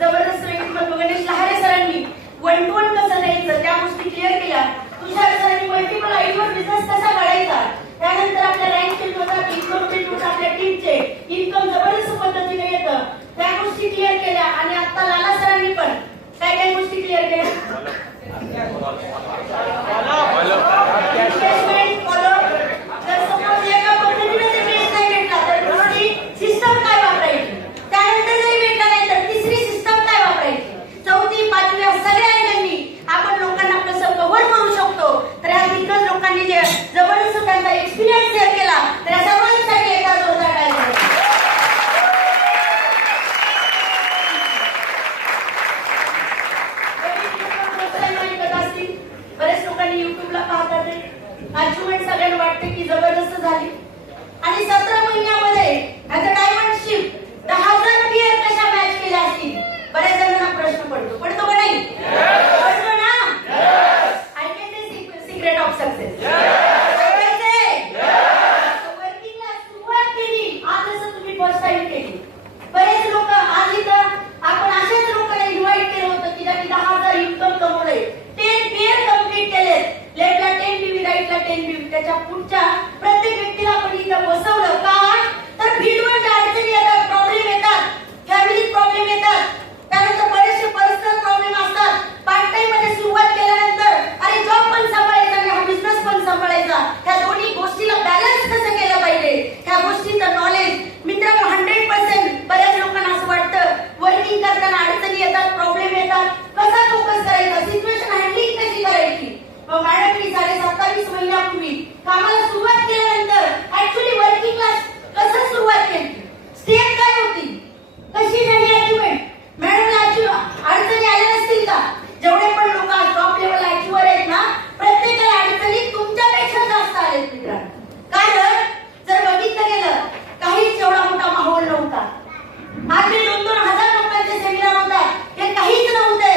जबरदस्त व्यक्तिमत्व गणेश लहारे सरांनी वन टू वन कसं द्यायचं त्या गोष्टी क्लिअर केल्या. तुषार सरांनी मल्टिपल आयडियावर बिझनेस कसा काढायचा, त्यानंतर आपल्या रँक शीट होतात, इन्कम शीट होतात, आपल्या टीमचे इन्कम जबरदस्त पद्धतीने येतं त्या गोष्टी क्लिअर केल्या. आणि आता लाला सरांनी पण काय काय गोष्टी क्लिअर केल्या. जर सपोज एका पद्धतीने ते पेज नाही भेटला तर दुसरी सिस्टम काय वापरायची, त्यानंतर जरी भेटला नाही तर तिसरी सिस्टम काय वापरायची, चौथी पाचव्या सगळ्या अँगलनी आपण लोकांना कसं कव्हर करू शकतो. तर या दिग्गज लोकांनी जे जबरदस्त त्यांचा एक्सपिरियन्स शेअर केला तर या सर्वांसाठी एका जोरदार टाळ्या. बरेच लोकांनी युट्यूबला पाहतात, अचीवमेंट सगळ्यांना वाटते की जबरदस्त झाली. आणि 17 महिन्यामध्ये ॲज अ डायमंडशिप 10,000 पेअर कशा मॅच केल्या असतील. बऱ्याच जणांना प्रश्न पडतो का नाही? पडतो ना? I can the secret of success. वर्किंगला सुरुवात केली आज जसं तुम्ही फर्स्ट टाइम केली. बरेच लोक आज इथं आपण अशाच लोकांना इन्व्हाइट केलं होतं की ज्यांनी 10,000 इन्कम कमवले, 10 पेअर कंप्लीट केले, लेफ्टला 10 PV राईटला 10 PV. त्याच्या पुढच्या प्रत्येक व्यक्तीला आपण इथं बसवलं का तर फील्डवर ज्या अडचणी येतात, प्रॉब्लेम येतात, फॅमिली प्रॉब्लेम येतात, त्यानंतर बरेचसे पर्सनल प्रॉब्लेम असतात. पार्ट टाइम मध्ये सुरुवात केल्यानंतर अरे जॉब पण सांभाळायचा आणि हा बिझनेस पण सांभाळायचा, ह्या दोन्ही गोष्टीला बॅलन्स कसं केलं पाहिजे ह्या गोष्टीचं नॉलेज. मित्रांनो 100% बऱ्याच लोकांना असं वाटतं वर्किंग करताना अडचणी येतात, प्रॉब्लेम येतात, कसा फोकस करायचा, सिच्युएशन हँडलिंग कशी करायची. मग मॅडमनी 27 महिन्यापूर्वी कामाला सुरुवात केल्यानंतर ऍक्च्युली वर्किंगला कसं सुरुवात केली, स्टेप काय होती, कशी झाली अचीवमेंट. मॅडमला अडचणी आल्या नसतील का? जेवढे पण लोक टॉप लेवल अचीवर आहेत ना, प्रत्येकाला अडचणी तुमच्यापेक्षा जास्त आलेत मित्रांनो. कारण जर बघितलं गेलं काहीच एवढा मोठा माहोल नव्हता. आज 2,000 लोकांचे सेमिनार होतात हे काहीच नव्हते.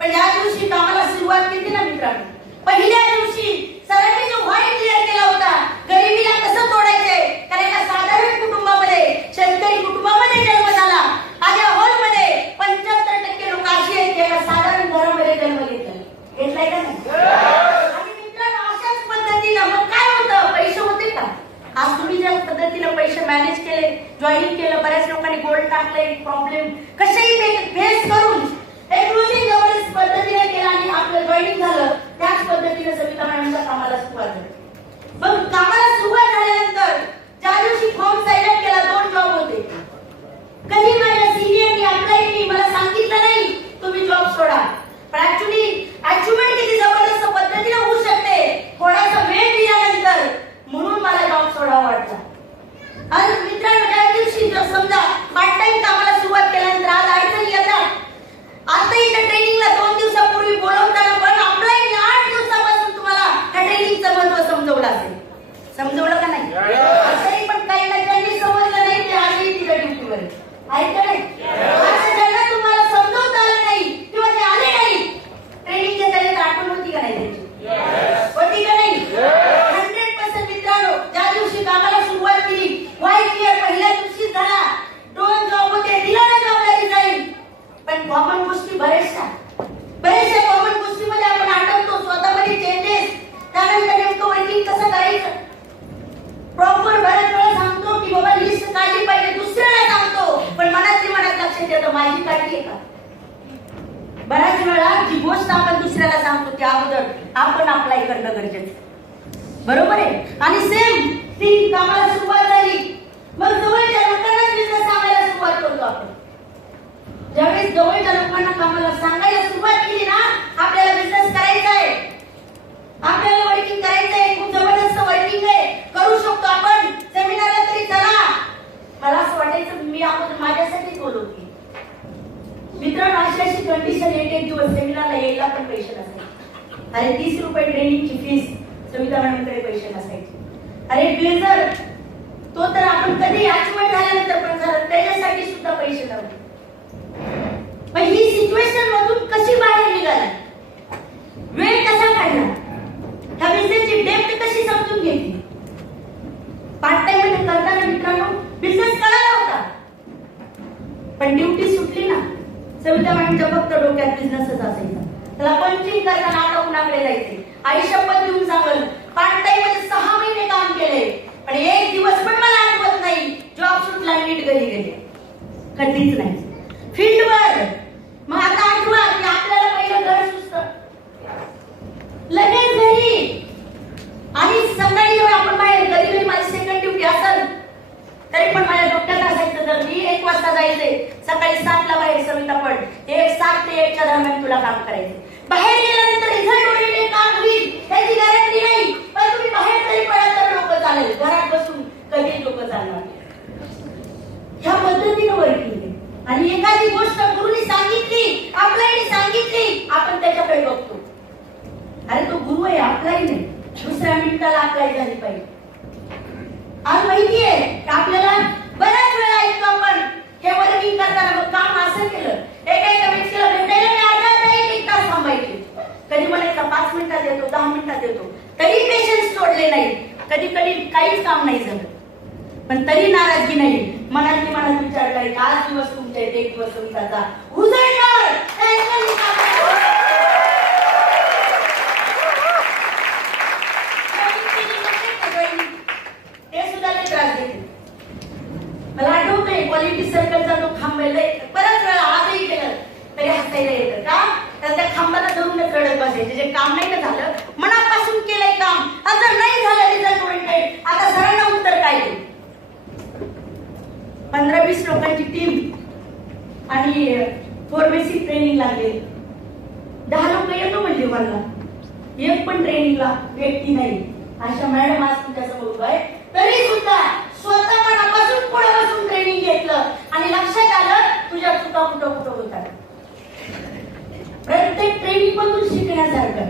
पण ज्या दिवशी कामाला सुरुवात केली ना मित्रांनो, पहिल्या दिवशी सरांनी जो व्हाय क्लिअर केला होता, गरिबीला कसं तोडायचंय. कारण एका साधारण कुटुंबामध्ये, शेतकरी कुटुंबामध्ये जन्म झाला. आज या हॉलमध्ये 75% लोक अशी आहेत की एका साधारण घरामध्ये जन्म घेतलाय का नाही. आणि मित्रांनो अशाच पद्धतीनं मग काय होतं, पैसे होते का? आज तुम्ही ज्या पद्धतीनं पैसे मॅनेज केले, जॉईनिंग केलं, बऱ्याच लोकांनी गोल्ड टाकले, प्रॉब्लेम कशाही फेस करून क्लोजिंग जबरदस्त पद्धतीने केला आणि आपलं जॉईनिंग झालं. त्याच पद्धतीने सविता मॅडमच्या कामाला सुरुवात झाली. मग कामाला सुरुवात झाल्यानंतर ज्या दिवशी फॉर्म साईन केला 2 जॉब होते. कधी माझ्या सिनियरनी अप्लायनी मला सांगितलं नाही तुम्ही जॉब सोडा. पण ऍक्च्युली अचीवमेंट किती जबरदस्त पद्धतीने होऊ शकते थोडासा वेळ दिल्यानंतर, म्हणून मला जॉब सोडावा वाटला. आणि मित्रांनो त्या दिवशी समजा पार्ट टाइम कामाला सुरुवात केल्यानंतर आज अडचणी येतात. आता इथं ट्रेनिंगला 2 दिवसापूर्वी बोलवताना पण अप्लायनी 8 दिवसापासून तुम्हाला ह्या ट्रेनिंगचं महत्त्व समजवलं असेल. समजवलं का नाही? असंही पण काही ना ज्यांनी समजलं नाही ते आजही तिथं ड्युटीवर आहेत का नाही. असं ज्यांना तुम्हाला समजवता आलं नाही किंवा ते आले नाही, ट्रेनिंगच्या त्याच्यात आठवण होती का नाही त्याची? होती का नाही? 100% मित्रांनो ज्या दिवशी कामाला सुरुवात केली, व्हाय क्लिअर पहिल्या दिवशी झाला. 2 जॉब होते, दिला ना जॉबला रिझाईन. पण कॉमन गोष्टी बऱ्याचशा कॉमन गोष्टीमध्ये आपण आठवतो, स्वतःमध्ये चेंजेस, त्यानंतर नेमकं वर्किंग कसं करायचं प्रॉपर. बऱ्याच वेळा सांगतो की बाबा लिस्ट काढली पाहिजे, दुसऱ्याला सांगतो पण मनातली मनात लक्षात येतं माझी काढली आहे का. बऱ्याच वेळा जी गोष्ट आपण दुसऱ्याला सांगतो त्या अगोदर आपण अप्लाय करणं गरजेचं, बरोबर आहे. आणि सेम ती कामाला सुरुवात झाली, मग जवळच्या लोकांना बिझनेस सांगायला सुरुवात करतो आपण. ज्यावेळेस जवळच्या लोकांना कामाला सांगायला सुरुवात केली ना, आपल्याला बिझनेस करायचा आहे, आपल्याला वर्किंग करायचं आहे, खूप जबरदस्त वर्किंग आहे, करू शकतो आपण, सेमिनारला तरी चला. मला असं वाटायचं मी आपण माझ्यासाठी बोलवते. मित्रांनो अशी कंडिशन एक दिवस सेमिनारला यायला पण पैसे नसायचे. अरे 30 रुपये ट्रेनिंगची फीस, सविता मॅडमकडे पैसे नसायचे. अरे ब्लेझर तो तर आपण कधी अचीवमेंट झाल्यानंतर पण झालं त्याच्यासाठी सुद्धा पैसे नव्हते. मग ही सिच्युएशन मधून कशी बाहेर निघाली, वेळ कसा काढला, ह्या बिझनेसची डेप्थ कशी समजून घेतली. पार्ट टाइम मध्ये करताना मित्रांनो बिझनेस कळाला होता, पण ड्युटी सुटली ना सविता मॅडमच्या फक्त डोक्यात बिझनेसच असायचा. त्याला पंचिंग करताना आता कुणाकडे जायचे. आई शपथ देऊन सांगल पार्ट टाइम मध्ये 6 महिने काम केले, पण एक दिवस पण मला आठवत नाही जॉब सुटला नीट घरी गेले. कधीच नाही. फील्डवर मग आता आठवा की आपल्याला पहिलं घर सुचतं, लगेच घरी. आणि सकाळी जेव्हा आपण बाहेर घरी माझी सेकंड ड्युटी असेल तरी पण माझ्या डोक्यात असायचं जर मी 1 वाजता जायचे, सकाळी 7 ला बाहेर सविता पण 7 ते 1 च्या दरम्यान तुला काम करायचं. बाहेर गेल्यानंतर रिझल्ट ओरिएंटेड काम होईल त्याची गॅरंटी नाही, पण तुम्ही बाहेर तरी पडला तर डोकं चालेल. घरात बसून कधी डोकं चालणार. ह्या पद्धतीनं वर्किंग आहे. आणि एखादी गोष्ट गुरुनी सांगितली, आपल्याने सांगितली, आपण त्याच्याकडे बघतो. अरे तो गुरु आहे, अप्लाय नाही. दुसऱ्या मिनिटाला अप्लाय झाली पाहिजे. आज माहितीये की आपल्याला बऱ्याच वेळा ऐकतो आपण हे वर्किंग करताना मग काम असं केलं, एका व्यक्तीला भेटायला मी अर्धा 1 तास थांबायचे. कधी म्हणायचा 5 मिनिटात येतो, 10 मिनिटात येतो, तरी पेशन्स सोडले नाही. कधी कधी काहीच काम नाही झालं, पण तरी नाराजगी नाही. मनात विचार करायचा आज दिवस तुमच्या इथे, 1 दिवस तुमचा उजळणार. ते सुद्धा लई त्रास देते. मला आठवतंय क्वालिटी सर्कलचा तो खांब बऱ्याच वेळा आजही केलं तरी हसायला येतं. का तर त्या खांबाला धरूनच रडत बसायचे. जे काम नाही ना झालं, मनापासून केलंय काम, जर नाही झालं रिझल्ट ओरिएंटेड, आता सरांना उत्तर काय देईल. 15-20 लोकांची टीम आणि 4 बेसिक ट्रेनिंग लागले. 10 लोक येतो म्हणजे मला एक पण ट्रेनिंगला व्यक्ती नाही. अशा मॅडम आज तुमच्या समोर उभा आहे, तरी सुद्धा स्वतः मनापासून पुढे बसून ट्रेनिंग घेतलं आणि लक्षात आलं तुझ्या चुका कुठं होतात. प्रत्येक ट्रेनिंग मधून शिकण्यासारखं,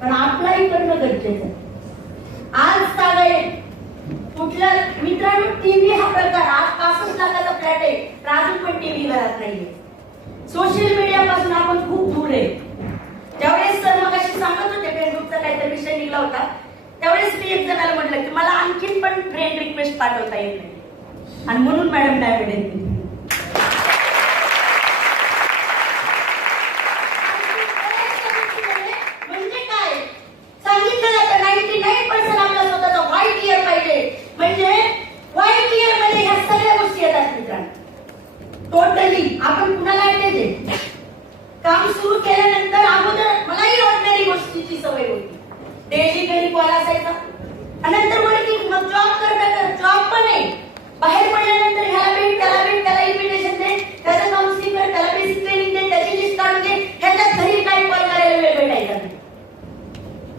पण अप्लाय करणं गरजेचं आहे. आज चालय कुठल्या मित्रांनो टीव्ही हा प्रकार आज 65 लाखाचा फ्लॅट आहे, तर अजून पण टीव्ही घरात नाहीये. सोशल मीडिया पासून आपण खूप दूर आहे. ज्यावेळेस सर मग अशी सांगत होते फेसबुकचा काहीतरी विषय निघला होता, त्यावेळेस मी एक जणाला म्हटलं की मला आणखीन पण फ्रेंड रिक्वेस्ट पाठवता येत नाही, आणि म्हणून मॅडम डायव्हर्ट येते. म्हणजे काय सांगितलं जातं 99% आपला स्वतःचा व्हाईट इयर पाहिजे. म्हणजे व्हाईट इयर मध्ये ह्या सगळ्या गोष्टी येतात मित्रांनो. टोटली आपण कुणाला ऐकायचे काम सुरू केल्यानंतर अगोदर मलाही ऑर्डिनरी गोष्टीची सवय होती. डेली घरी कॉल असायचा, नंतर वर्किंग, मग जॉब करणं, जॉब पण आहे. बाहेर पडल्यानंतर ह्याला भेट, त्याला इन्व्हिटेशन दे, त्याचं काउन्सिलिंग कर, त्याला बेसिक ट्रेनिंग दे, त्याची लिस्ट काढून दे. ह्याच्यात घरी काही कॉल करायला वेळ भेटायचा नाही.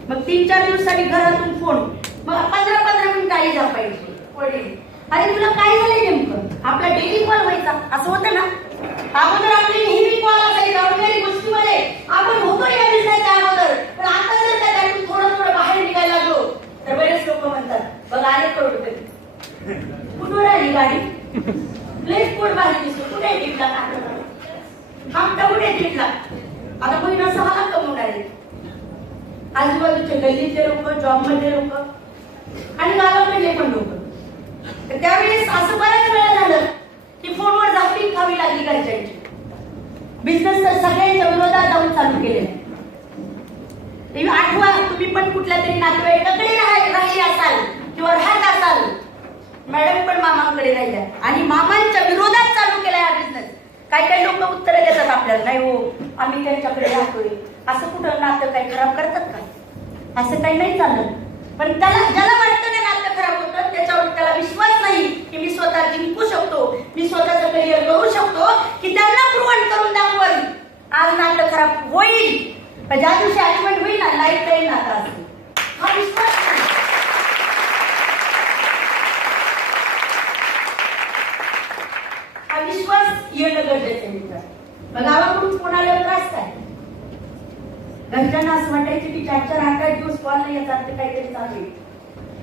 मग 3-4 दिवसांनी घरातून फोन, मग 15-15 मिनिटं आई झोपायची वडील. अरे तुला काय झालंय नेमकं, आपला डेली कॉल व्हायचा असं होतं ना. अगोदर आपली नेहमी कॉल असायची ऑर्डिनरी गोष्टीमध्ये, आपण होतो या बिझनेसच्या अगोदर. पण आता जर का त्यातून थोडं बाहेर निघायला लागलो तर बरेच लोक म्हणतात बघ आले करोडपती, कुठून आली गाडी, प्लेस कोड भारी दिसतो, कुठे टिपला आमटा, कुठे टिपला. आता महिना 6 लाख कमवणार आहे. आजूबाजूचे गल्लीतले लोक, जॉब मधले लोक आणि गावाकडले पण लोक. त्यावेळेस असं बऱ्याच वेळा झालं की फोनवर झापीक खावी लागली घरच्यांची. बिझनेस तर सगळ्यांच्या विरोधात जाऊन चालू केलेला. आठवा तुम्ही पण कुठल्या तरी नातेवाईकाकडे राहिली असाल किंवा राहत असाल, मॅडम पण मामांकडे राहिल्या आणि मामांच्या विरोधात चालू केला हा बिझनेस. काही लोक उत्तर देतात आपल्याला, नाही हो आम्ही त्यांच्याकडे राहतोय. असं कुठं नातं काही खराब करतात का? असं काही नाही चालत. पण ज्याला वाटतं ते नातं खराब होतं, त्याच्यावर त्याला विश्वास नाही की मी स्वतः जिंकू शकतो, मी स्वतःचं करिअर करू शकतो, की त्यांना प्रूव्ह करून दाखवल. आज नातं खराब होईल, पण ज्या दिवशी अचिव्हमेंट होईल ना, लाईफ टाईम नातं असते. हा विश्वास नाही. हा विश्वास येणं गरजेचं आहे मित्र. मग गावाकडून कोणाला त्रास काय, घरच्यांना असं वाटायचं की 4-4, 8-8 दिवस कॉल नाही, याचा अर्थ काहीतरी चालू आहे.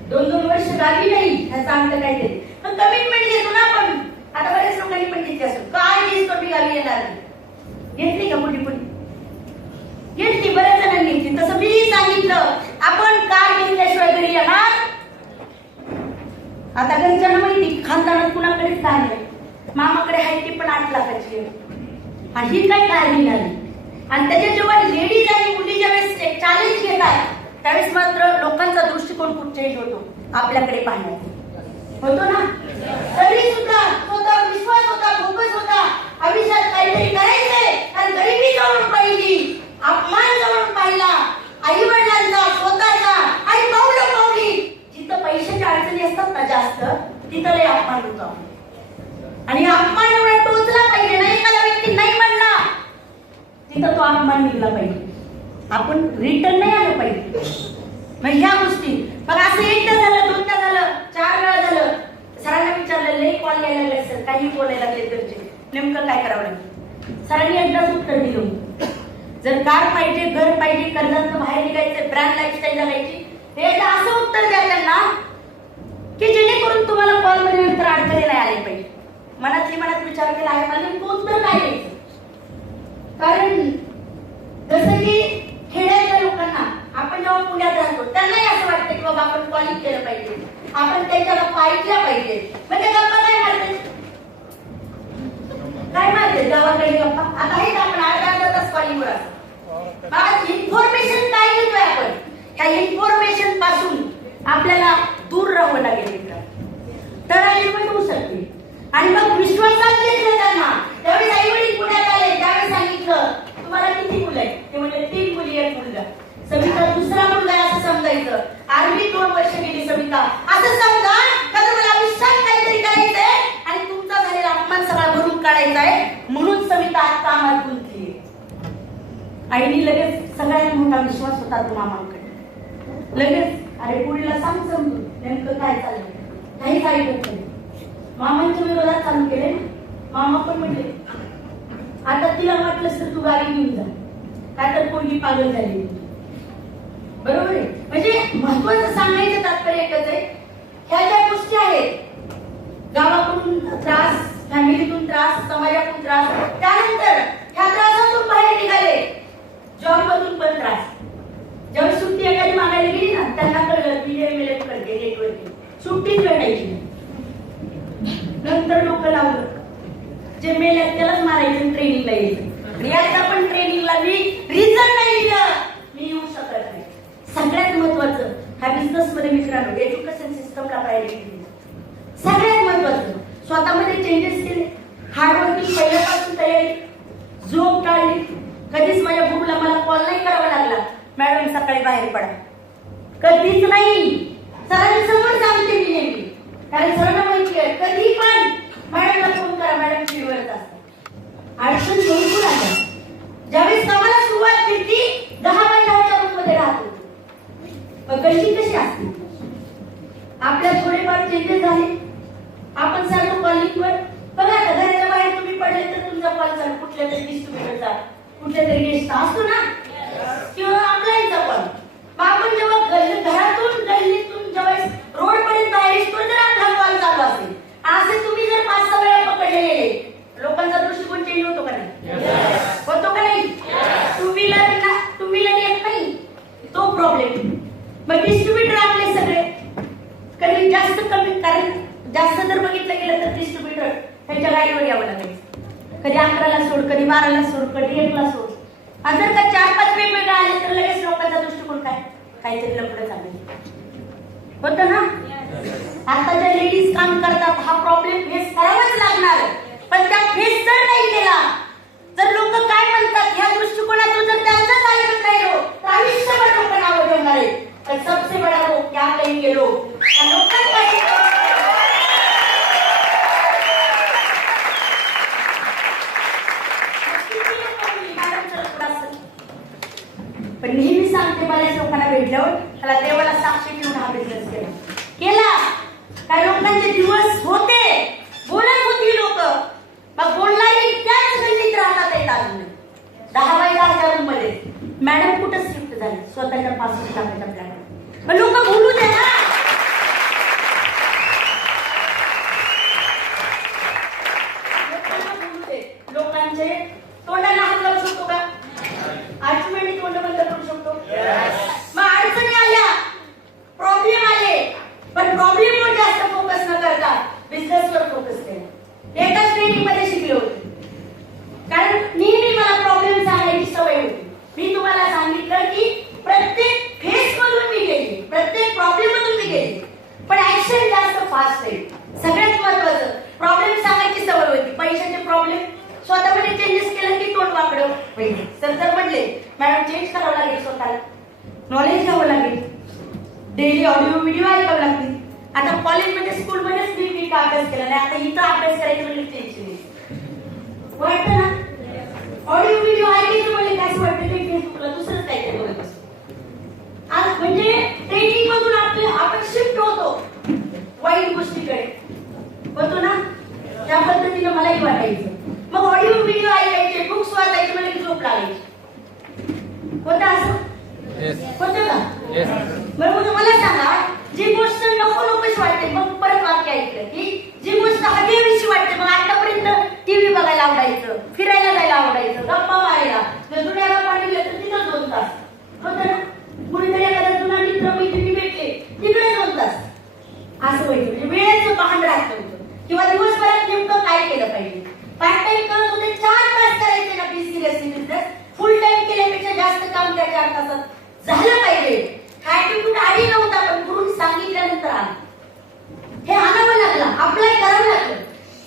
2-2 वर्ष गावी नाही, ह्याचा अर्थ काहीतरी. पण कमिटमेंट घेतो ना आपण. आता बऱ्याच लोकांनी पण घेतली असतो, काय घेस कमी गावी येणार घेतली का मुली पण घेतली, बऱ्याच जणांनी घेतली. तसं मी सांगितलं आपण कार घेतल्याशिवाय घरी येणार. आता घरच्यांना माहिती खानदानात कुणाकडेच काय नाही. मामाकडे आहे ती पण 8 लाखाची. आणि ही काय काय निघाली. आणि त्याच्या जेव्हा लेडीज आणि मुली ज्यावेळेस चॅलेंज घेतात त्यावेळेस मात्र लोकांचा दृष्टिकोन खूप चेंज होतो आपल्याकडे पाहण्याचा होतो ना. तरी सुद्धा स्वतः विश्वास होता, फोकस होता, आयुष्यात काहीतरी करायचंय. कारण गरिबी जवळून पाहिली, अपमान जवळून पाहिला, आई वडिलांचा, स्वतःचा आणि पावलं पावली जिथं पैशाच्या अडचणी असतात ना जास्त तिथं लय अपमान होतो. आणि अपमान एवढा टोचला पाहिजे नाही, एखादा व्यक्ती नाही म्हणला तिथं तो अपमान निघला पाहिजे, आपण रिटर्न नाही आलं पाहिजे. मग ह्या गोष्टी मग असं एकदा झालं, दोनदा झालं, 4 वेळा झालं. सरांना विचारलं लई कॉल यायला लागले सर, काही बोलायला लागले घरचे, नेमकं काय करावं लागेल. सरांनी एकदाच उत्तर दिलं, जर कार पाहिजे, घर पाहिजे, कर्जातून बाहेर निघायचं, ब्रँड लाईफस्टाईल जगायची, हे असं उत्तर द्या त्यांना की जेणेकरून तुम्हाला कॉल मध्ये नंतर अडचणी नाही आली पाहिजे. मनात विचार केला आहे मला तो उत्तर काय द्यायचं. कारण जसं की खेड्यातल्या लोकांना आपण जेव्हा पुण्यात राहतो त्यांनाही असं वाटतं की बाबा आपण कॉलिंग केलं पाहिजे, आपण त्याच्याला पाहिलं पाहिजे. म्हणजे गप्पा काय मारते गावाकडे गप्पा. आता हेच आपण अर्धा तास कॉलिंगवर असतो. इन्फॉर्मेशन काय घेतोय आपण, ह्या इन्फॉर्मेशन पासून आपल्याला दूर राहावं लागेल मित्र, तर आयुष्य होऊ शकते. आणि मग विश्वासात घेतलं त्यांना. त्यावेळेस आई वडील पुण्यात आले, त्यावेळेस सांगितलं तुम्हाला किती मुलं आहेत, ते म्हणजे 3 मुली 1 मुलगा. सविता दुसरा मुलगा असं समजायचं. आर्मी 2 वर्ष गेली सविता असं समजा, कारण मला आयुष्यात काहीतरी करायचंय आणि तुमचा झालेला अपमान सगळा भरून काढायचा आहे म्हणून सविता आज कामात गुंतली. आईने लगेच सगळ्यात मोठा विश्वास होता तो मामांकडे. लगेच अरे पुढीला सांग समजून नेमकं काय चाललंय, काही काही करत नाही. मामांच्या विरोधात चालू केले. मामा पण म्हणले आता तिला वाटलंस तर तू गाडी घेऊन जा, काय तर पोरगी पागल झाली. बरोबर आहे. म्हणजे महत्वाचं सांगायचं तात्पर्य एकच आहे, ह्या ज्या गोष्टी आहेत गावाकडून त्रास, फॅमिलीतून त्रास, समाजातून त्रास, त्यानंतर ह्या त्रासातून बाहेर निघाले, जॉब मधून पण त्रास. जेव्हा सुट्टी एखादी मागायला गेली ना त्यांना कळलं BA करते नेटवर्किंग, सुट्टीच भेटायची. नंतर डोकं लावलं जे मेल आहेत त्यालाच मारायचं, ट्रेनिंगला यायचं. याचा पण ट्रेनिंगला मी रिझन नाही दिलं, मी येऊ शकत नाही. सगळ्यात महत्वाचं ह्या बिझनेस मध्ये मित्रांनो एज्युकेशन सिस्टमला प्रायोरिटी दिली. सगळ्यात महत्वाचं स्वतःमध्ये चेंजेस केले, हार्डवर्किंग पहिल्यापासून तयारी, झोप टाळली. कधीच माझ्या गुरुला मला कॉल नाही करावा लागला मॅडम सकाळी बाहेर पडा, कधीच नाही. सरांसमोर सांगते मी नेहमी, कारण सरांना माहिती आहे कधी पण मॅडमला फोन करा, मॅडम फील्डवरच असतात. अडचण भरपूर आल्या. ज्यावेळेस कामाला सुरुवात केली 10 बाय 10च्या रूम मध्ये राहत होतो. मग कशी कशी असते आपल्या थोडेफार चेंजेस झाले. आपण सारखं कॉलिंगवर बघा, घराच्या बाहेर तुम्ही पडले तर तुमचा कॉल चालू कुठल्या तरी डिस्ट्रीब्युटरचा, कुठल्या तरी गेस्टचा असतो ना, किंवा ऑनलाईनचा कॉल. मग आपण जेव्हा घरातून गल्लीतून जेव्हा रोड पर्यंत बाहेर येतो तर आपला कॉल चालू असेल. असे तुम्ही जर 5-6 वेळा पकडले गेले लोकांचा दृष्टिकोन चेंज होतो का नाही, होतो का नाही. टू व्हीलर येत नाही तो प्रॉब्लेम. मग डिस्ट्रीब्युटर आपले सगळे कधी जास्त कमी, कारण जास्त जर बघितलं गेलं तर डिस्ट्रीब्युटर ह्याच्या गाडीवर यावं लागायचं. कधी 11ला सोड, कधी 12ला सोड, कधी 1ला सोड. जर का 4-5 वेगवेगळे आले तर लगेच लोकांचा दृष्टिकोन काय, काहीतरी लफडं चालू होतं ना. आता ज्या लेडीज काम करतात हा प्रॉब्लेम फेस करावाच लागणार. पण त्या फेस जर नाही केला तर लोक काय म्हणतात ह्या दृष्टिकोनातून जर त्यांचं ऐकत राहिलो तर आयुष्यभर लोक नावं ठेवणार आहेत. तर सबसे बडा रोग क्या कहेंगे लोग, लोकांपासून पण नेहमी सांगते बऱ्याच लोकांना भेटल्यावर त्याला देवाला साक्षी ठेवून हा बिझनेस केला. काही लोकांचे दिवस होते, बोलत होती लोक, मग बोलणारी त्याच गल्लीत राहतात. 10 बाय 10च्या रूम मध्ये मॅडम कुठं शिफ्ट झाली स्वतःच्या पासून टाकायच्या प्लॅन. लोक बोलू द्या ना. लोकांचे तोंडाला हात लावू शकतो का, 8 मिनिट तोंड बंद करू शकतो. मग अडचणी आल्या, प्रॉब्लेम आले, पण प्रॉब्लेमवर जास्त फोकस न करता बिझनेसवर फोकस केला. एकाच ट्रेनिंग मध्ये शिकले होते. कारण मी फास्ट आहे. सगळ्यात महत्वाचं प्रॉब्लेम सांगायची सवय होती. पैशाचे प्रॉब्लेम स्वतःमध्ये चेंजेस केलं की तोंड वाकडं पाहिजे. सर म्हटले मॅडम चेंज करावं लागेल, स्वतःला नॉलेज घ्यावं लागेल, डेली ऑडिओ व्हिडिओ ऐकावं लागतील. आता कॉलेजमध्ये स्कूलमध्येच मी का अभ्यास केला नाही, आता इथं अभ्यास करायचं म्हणजे टेन्शन वाटतं ना. ऑडिओ व्हिडिओ ऐकायचं म्हणजे काय असं वाटतं की फेसबुकला दुसरंच काय केलं आज. म्हणजे ट्रेनिंग मधून आपण शिफ्ट होतो वाईट गोष्टीकडे, होतो ना. त्या पद्धतीने मलाही वाटायचं. मग ऑडिओ व्हिडिओ ऐकायचे, बुक्स वाचायचे, मला की झोप लागायची. होतं असं होतं का? बरं मला सांगा, जी गोष्ट नको नकोच वाटते मग परत वाक्य ऐकलं की जी गोष्ट हवेविषयी वाटते, मग आतापर्यंत टीव्ही बघायला आवडायचं, फिरायला जायला आवडायचं, गप्पा मारायला, जुन्या गप्पा निघल्या तर तिथं 2 तास होतं ना. कुणीतरी एखादा जुना मित्र मैत्रिणी भेटले तिकडे 2 तास असं व्हायचं. म्हणजे वेळेचं भान राहत नव्हतं. किंवा दिवसभरात नेमकं काय केलं पाहिजे. पार्ट टाइम करत होते, 4 तास करायचे ना बीसीएससी बिझनेस, फुल टाइम केल्यापेक्षा जास्त काम त्या 4 तासात झालं पाहिजे. ऍटिट्यूड आधी नव्हता, पण गुरुनी सांगितल्यानंतर आला. हे आणावं लागलं, अप्लाय करावं लागलं.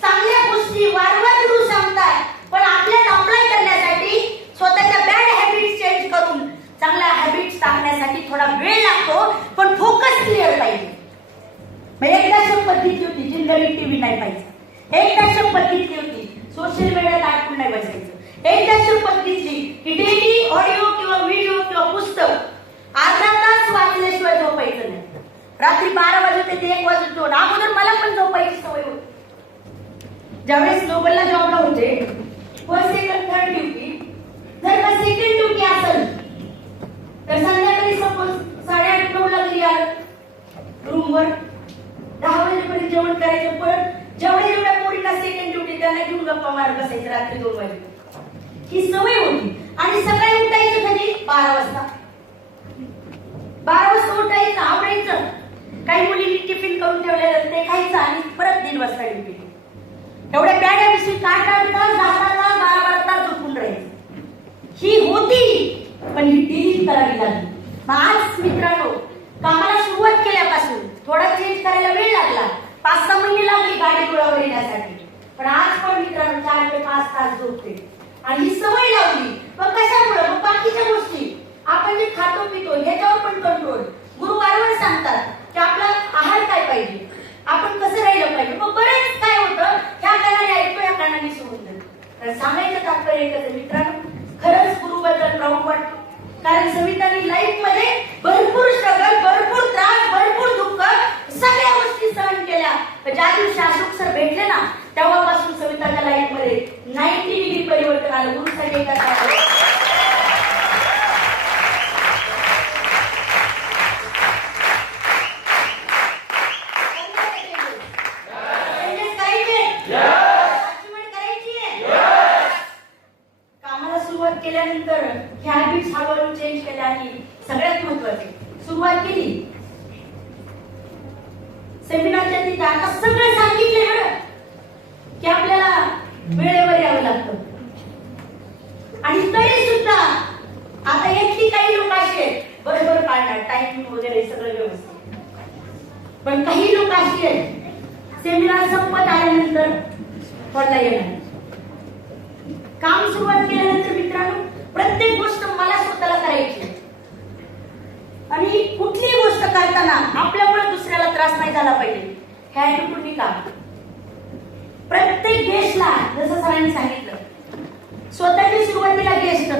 चांगल्या गोष्टी वारंवार गुरु सांगतात, पण आपल्यात अप्लाय करण्यासाठी स्वतःच्या बॅड हॅबिट्स चेंज करून चांगल्या हॅबिट्स टाकण्यासाठी थोडा वेळ लागतो, पण फोकस क्लिअर पाहिजे. एकदा शपथ घेतली होती, जिंदगी टीव्ही नाही पाहिजे. एकदा शपथ घेतली होती, सोशल मीडियात अडकून नाही बसायचं. एकदा शपथ घेतली की डेली ऑडिओ किंवा व्हिडिओ किंवा पुस्तक अर्धा तास वाचल्याशिवाय झोपायचं नाही. रात्री 12 वाजते ते 1 वाजतो. अगोदर मला पण झोपायची सवय होती. ज्यावेळेस ग्लोबलला जॉबला होते, फर्स्ट सेकंड थर्ड ड्युटी, जर का सेकंड ड्युटी असेल तर संध्याकाळी सपोज 8:30-9 ला घरी आलं रूमवर, 10 वाजेपर्यंत जेवण करायचं. परत जेवढ्या पोरीला सेकंड ड्युटी त्यांना घेऊन गप्पा मारत बसायचं रात्री 2 वाजे. ही सवय होती. आणि सकाळी उठायचं कधी 12 वाजता. 12 वाजता उठायचं, आवडायचं. काही मुलींनी टिफिन करून ठेवलेलं ते खायचं आणि परत 3 वाजता ड्युटी. एवढ्या बॅड विषयी 8 तास 10 तास 12 तास झोपून राहायचं. ही होती, पण ही डिलीट करावी लागली. आज मित्रांनो, कामाला सुरुवात केल्यापासून थोडा चेंज करायला वेळ लागला, 5-6 महिने लागले गाडी डोळ्यावर येण्यासाठी. पण आज पण मित्रांनो 4 ते 5 तास झोपते. आणि ही सवय लावली. मग कशामुळे? मग बाकीच्या गोष्टी आपण जे खातो पितो ह्याच्यावर पण कंट्रोल. गुरु वारंवार सांगतात की आपला आहार काय पाहिजे, आपण कसं राहिलं पाहिजे. मग बरेच काय होतं, ह्या कानाने ऐकतो, ह्या कानाने सोडून देतो. तर सांगायचं तात्पर्य एकच मित्रांनो, खरंच गुरुबद्दल प्राऊड वाटतो. कारण सवितांनी लाईफ मध्ये भरपूर स्ट्रगल, भरपूर त्रास, भरपूर दुःख, सगळ्या गोष्टी सहन केल्या. ज्या दिवशी अशोक सर भेटले ना, तेव्हापासून सविताच्या लाईफ मध्ये 90 डिग्री परिवर्तन आलं. गुरुसाठी एका केल्यानंतर ह्या हॅबिट्स हळूहळू चेंज केल्या. आणि सगळ्यात महत्वाचे, सुरुवात केली सेमिनारच्या तिथे. आता सगळं सांगितले बरं की आपल्याला वेळेवर यावं लागतं. आणि तरी सुद्धा आता एकटी काही लोक असे बरोबर पाळणार, टाइमिंग वगैरे सगळं व्यवस्थित. पण काही लोक असे आहेत सेमिनार संपत आल्यानंतर पडला येणार. काम सुरुवात केल्यानंतर मित्रांनो, प्रत्येक गोष्ट मला स्वतःला करायची. आणि कुठलीही गोष्ट करताना आपल्यामुळे दुसऱ्याला त्रास नाही झाला पाहिजे, ह्या ऍटिट्यूडनी काम. प्रत्येक गेस्टला जसं सरांनी सांगितलं, स्वतःची सुरुवातीला गेस्ट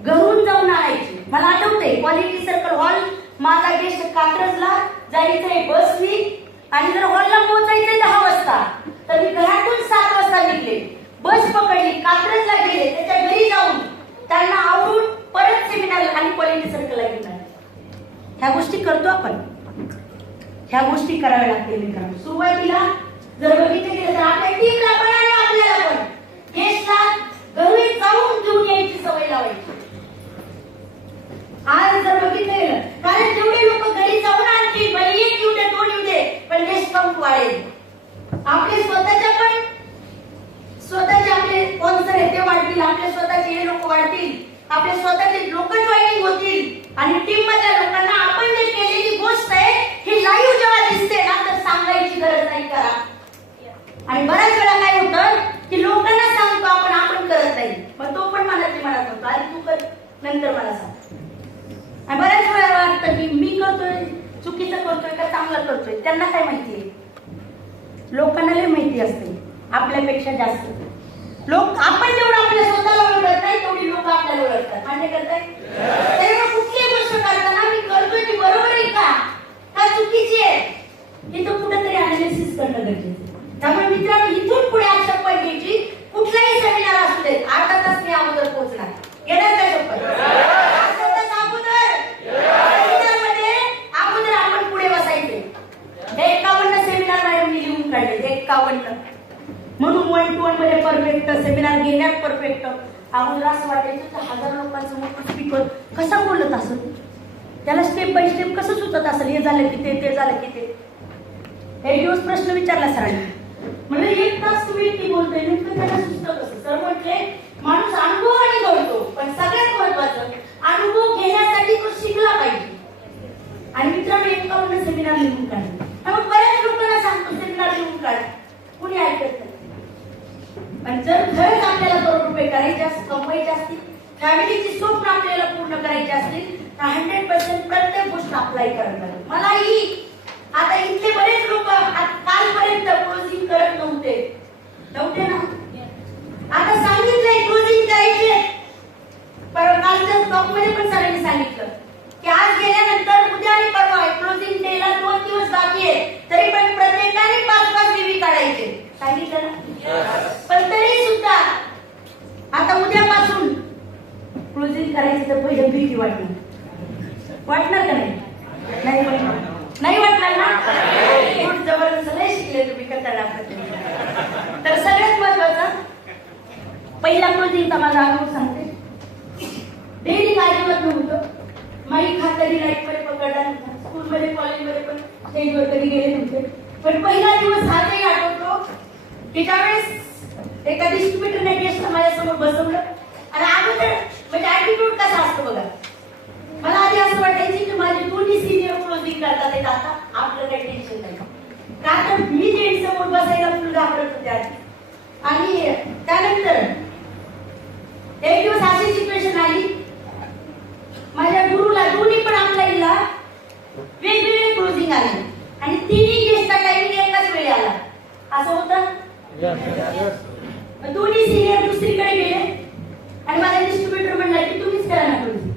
घरून जाऊन आणायची. मला आठवते क्वालिटी सर्कल हॉल, माझा गेस्ट कात्रजला जायचंय बसनी, आणि जर हॉलला पोहोचायचंय 10 वाजता, तर मी घरातून 7 वाजता निघले, बस पकडली, कात्रजला गेले, त्याच्या घरी जाऊन त्यांना आवरून परत सेमिनार आणि क्वालिटी सर्कलला घेऊन. ह्या गोष्टी करतो आपण, ह्या गोष्टी कराव्या लागतील मित्रांनो. सुरुवातीला जर बघितलं गेलं तर आपल्या टीमला पण आणि आपल्याला पण गेस्टला घरी जाऊन घेऊन यायची सवय लावायची. आज जर बघितलं गेलं, कारण जेवढे लोक घरी जाऊन आणतील, भले 1 येऊ दे 2 येऊ दे, पण गेस्ट काउंट वाढेल. आपले स्वतःचे आपले स्पॉन्सर आहेत ते वाढतील, आपले स्वतःचे हे लोक वाढतील, आपले स्वतःचे लोक जॉईनिंग होतील. आणि टीम मधल्या लोकांना आपण जे केलेली गोष्ट आहे ही लाईव्ह जेव्हा दिसते ना, तर सांगायची गरज नंतर मला सांग. आणि बऱ्याच वेळा वाटतं की मी करतोय चुकीचं करतोय का चांगलं करतोय, त्यांना काय माहितीये? लोकांना लय माहिती असते आपल्यापेक्षा जास्त. लोक आपण जेवढं आपल्या स्वतःला ओळखत नाही तेवढी लोक आपल्याला ओळखतात. मान्य करताय? तेव्हा कुठली गोष्ट करताना मी करतोय ती बरोबर आहे का चुकीची आहे, हे तो कुठेतरी अनालिसिस करणं गरजेचं. त्यामुळे मित्रांनो, इथून पुढे आज शपथ घ्यायची, कुठलाही सेमिनार असू दे, 8 तास मी अगोदर पोहोचणार. येणार का शपथ? 8 तास अगोदर सेमिनारमध्ये अगोदर आपण पुढे बसायचे. 51 सेमिनार मॅडमनी लिहून काढले, 51. म्हणून 1 to 1 मध्ये परफेक्ट, सेमिनार घेण्यात परफेक्ट. अगोदर असं वाटायचं की 1000 लोकांसमोर स्पीकर कसा बोलत असेल, त्याला स्टेप बाय स्टेप कसं सुचत असेल, हे झालं की ते झालं की ते. एक दिवस प्रश्न विचारला सरांनी, म्हणजे 1 तास तुम्ही ती बोलतोय, नेमकं त्याला सुचतं कसं? सर म्हटले, माणूस अनुभवाने घडतो, पण सगळ्यात महत्वाचं अनुभव घेण्यासाठी तो शिकला पाहिजे. आणि मित्रांनो, 51 सेमिनार लिहून काढले. मग बऱ्याच लोकांना सांगतो सेमिनार लिहून काढ, कुणी ऐकत नाही. पण जर खरंच आपल्याला करोड रुपये करायचे असतील, कमवायचे असतील, फॅमिलीची स्वप्न आपल्याला पूर्ण करायची असतील, तर 100% प्रत्येक गोष्ट अप्लाय करायला लागेल. मलाही आता इथले बरेच लोक कालपर्यंत क्लोजिंग करत नव्हते ना. आता सांगितलंय क्लोजिंग करायचे. कालच्या स्टॉक मध्ये पण सरांनी सांगितलं की आज गेल्यानंतर उद्या आणि परवा क्लोजिंग डेला 2 दिवस बाकी आहे, तरी पण प्रत्येकाने 5-5 बीवी काढायचे. सांगितलं ना? पण तरी सुद्धा आता उद्यापासून क्लोजिंग करायची तर पहिले भीती वाटणार का नाही? नाही वाटणार ना? खूप जबरदस्त लय शिकले तुम्ही खतरनाक. तर सगळ्यात महत्वाचं पहिला क्लोजिंगचा माझा अनुभव सांगते. डेली अजिबात नव्हतं, माईक हात कधी लाईट मध्ये पकडला नव्हता, स्कूलमध्ये कॉलेजमध्ये पण स्टेजवर कधी गेले नव्हते. पण पहिला दिवस हातही आठवतो की त्यावेळेस एका डिस्ट्रीब्युटरने गेस्ट माझ्यासमोर बसवलं आणि अगोदर म्हणजे ऍटिट्यूड कसा असतो बघा. मला आधी असं वाटायचं की माझे दोन्ही सिनियर क्लोजिंग करतात आहेत, आता आपलं काही टेन्शन नाही. का तर मी जेंट समोर बसायला फुल घाबरत होते आधी. आणि त्यानंतर एक दिवस अशी सिच्युएशन आली, माझ्या गुरुला दोन्ही पण अप्लायला वेगवेगळे क्लोजिंग आले आणि तिन्ही गेस्टचा टाइमिंग एकाच वेळी आला. असं होतं. दोन्ही सिनियर दुसरीकडे गेले आणि मला डिस्ट्रीब्युटर म्हणला की तुम्हीच करा ना क्लोजिंग.